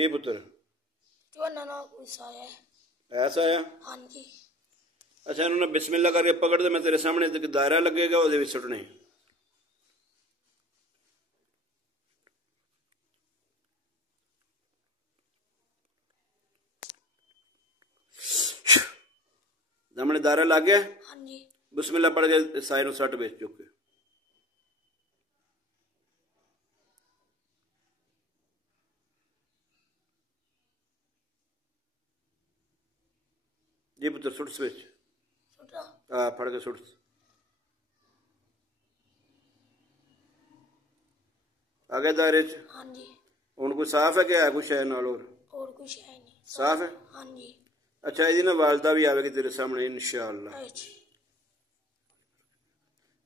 जी पुत्र चुवन्ना ना कोई साया है। ऐसा है। हाँ जी। अच्छा इन्होंने बिस्मिल्लाह करके पकड़ दे, मैं तेरे सामने दायरा लगेगा वो सुटने। सामने दायरा लग गया। हाँ जी। बिस्मिल्लाह पढ़ के साए नूं सट बेच चुके। जी पुत्र सुट स्विच फड़ के सुट। आगे दायरे च। हाँ जी। हुण कोई साफ है क्या है कुछ है नाल और कुछ है नहीं। साफ है। हाँ जी। अच्छा इहदी ना वालदा भी आवेगी तेरे सामने इंशाअल्लाह।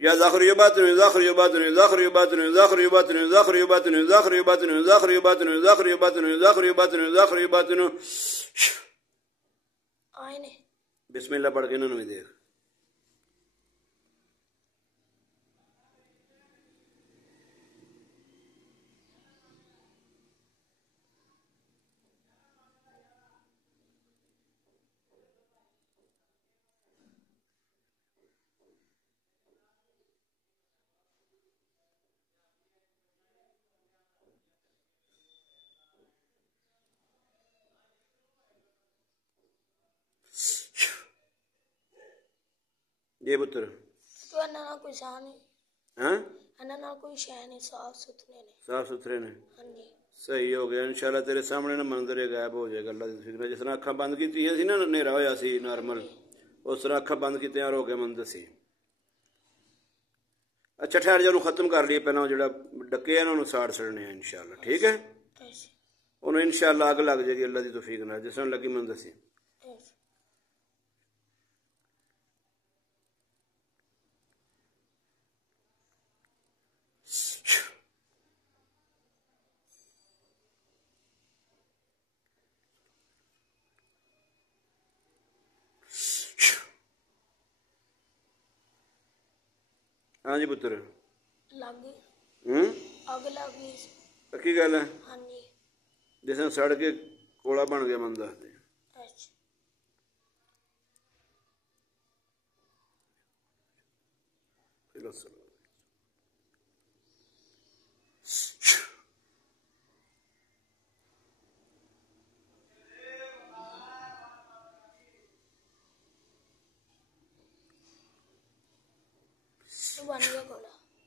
या ज़ाखिर युबातिन ज़ाखिर युबातिन ज़ाखिर युबातिन ज़ाखिर युबातिन ज़ाखिर युबातिन ज़ाखिर युबातिन ज़ाखिर युबातिन ज़ाखिर युबातिन ज़ाखिर युबातिन ज़ाखिर युबातिन। आईने बिस्मिल्लाह पढ़ के इन्होंने भी देख। ये पुत्र तो अन्ना कोई शान नहीं। हाँ अन्ना कोई शय नहीं, साफ सुथरे ने। साफ सुथरे ने। हाँ जी। सही हो गया इंशाल्लाह तेरे सामने ना मंजर गायब हो जाएगा अल्लाह दी फिक्र। जिस तरह अखा बंद की सी ना नेरा होया सी नॉर्मल, उस तरह अखा बंद की हो गया मंदिर सी। अच्छा ठहर जा खत्म कर लिए पहला जो डके इन्होंने साड़ सड़ने इंशाल्लाह। ठीक है उन्हें इंशाल्लाह अग लग जाएगी अल्लाह की तौफीक नाल जिस तरह लगी मंदिर सी। हाँ जी पुत्र लग गई। अग लग गई। पक्की गल है। हाँ जी। जिस सड़ के कोला बन गया मन दसते।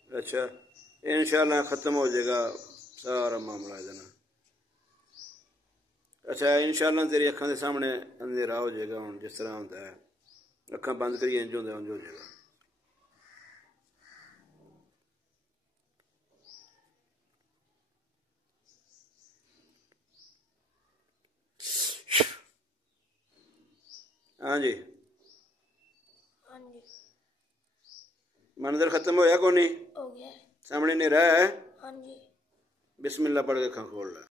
अच्छा इंशाल्लाह खत्म हो जाएगा सारा मामला इधर। अच्छा इंशाल्लाह तेरी अखा के सामने अंधेरा हो जाएगा हूँ जिस तरह होता है अखा बंद करिए इंज होंगे उंज हो जाएगा। हाँ जी मंदिर खत्म होया को नहीं? हो गया। सामने नेरा है। हाँ जी। बिस्मिल्लाह पढ़ के अखा खोल ला।